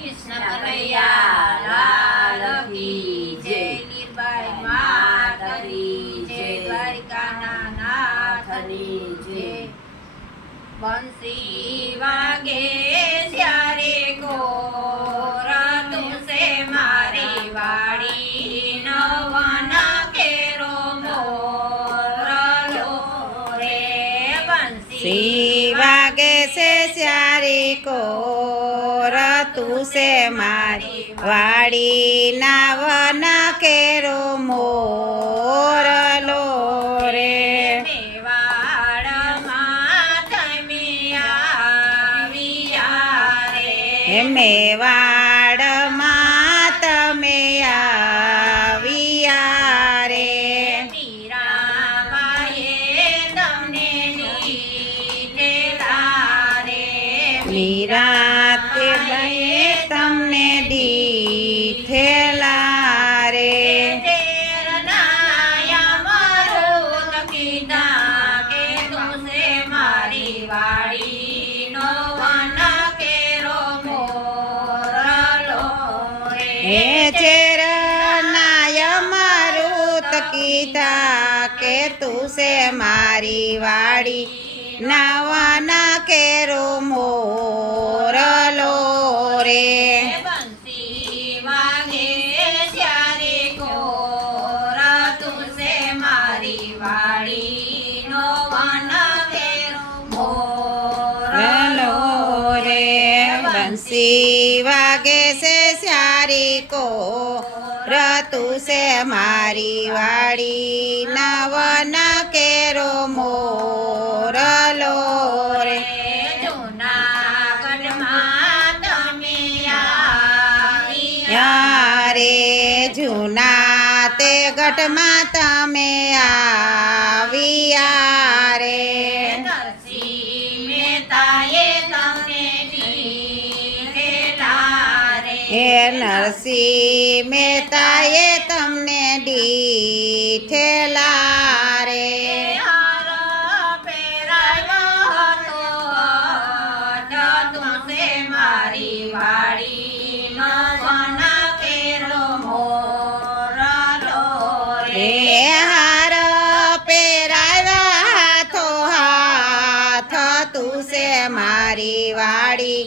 કૃષ્ણ કનૈયા લાલ કી જય. લીરબાઈ માતની જય. દ્વારિકાના નાથની જય. બંસી વાગે જ્યારે કોર તુસે મારી વાડી નવન કેરો મોર લો રે. બંસી વાગે છે સ્યારી કોર તું છે મારી વાડી નાવન કેરો મોર લો રે. મેવાડમાં તમે આવ્યા રે. મેવાડમાં તમે આવ્યા રે. મીરાબાઈએ તમને દીધેલા રે. નિરાતે બાઈએ તમને દીઠેલા રે. તેરનાયા મરુત કીધા કે તુસે મારી વાડીનો વન કેરો મોર લો રે. હે ચેરનાય મારુત કીધા કે તું છે મારી વાડી નવન કેરો મોર લો રે. બંસી વાગે ત્યારે કોર તુસે મારી વાડીનો વન કેરો મોર લો રે. બંસી વાગે છે સ્યારી કોર તું છે મારી વાડી નવન કેરો મોર લો રે. જૂનાગઢમાં તમે આવ્યા યારે જૂના તે ગઢમાં તમે આવ્યા રે. નરસિંહ મહેતાએ તમને દીધેલા રે. હે નરસિંહ મહેતાએ તમને દીઠેલા રે. હાર પહેરાવ્યો હતો જ તુસે મારી વાડીનો વન કેરો મોર લો હે રે. હાર પહેરાવ્યા હાથો હાથ તું છે મારી વાડી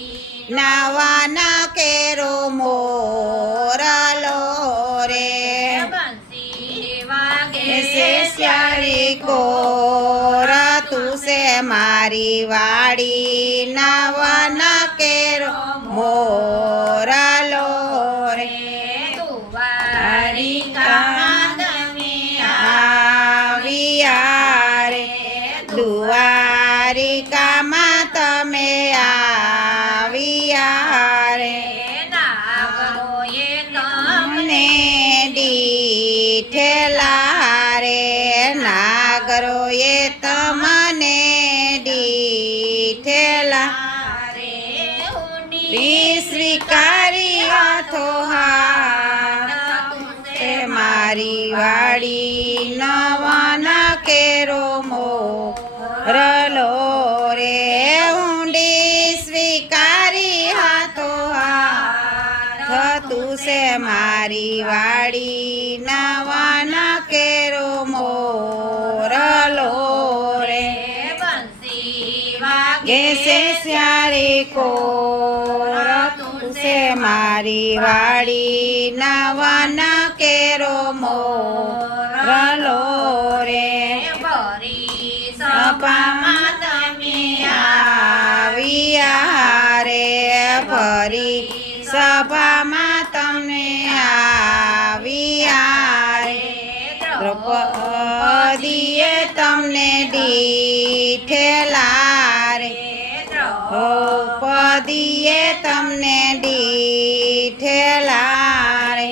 નવન કેરો મોર લો રે. બંસી વાગે છે સ્યારી કોર તું છે મારી વાડી નવન કેરો મોર લો રે. દ્વારિકામાં તમે આવ્યા રે. દ્વારિકામાં તમે આવ્યા રે. નાગરોએ તમને તમને દીઠેલા રે. નાગરોએ તમને દીઠેલા સ્વીકારી હાથો હાથ તે મારી વાડી નવન કેરો મોર લો રે. ઊંડી સ્વીકારી હાથો હાથ તું છે મારી વાડી નવન કેરો મોર લો રે. બંસી ગે છે સ્યારી કોર તું છે મારી વાડી નવન કેરો મોર લો રે. ભરી સભામાં તમે આવ્યા રે. ફરી સભામાં તમને આવ્યા રે. દ્રૌપદીએ તમને દીઠેલા રે. દ્રૌપદીએ તમને દીઠેલા રે.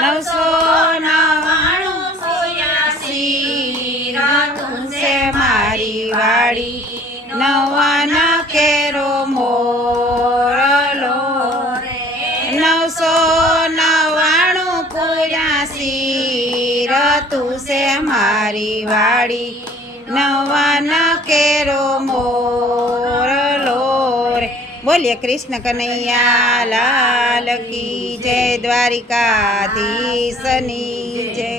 999 સોયાસી તું છે મારી વાડી નવન કેરો મોર લો રે. 999 84 તું છે મારી વાડી નવન કેરો મોર લો રે. બોલીએ કૃષ્ણ કનૈયા લાલ કી જય દ્વારિકાધીશની જય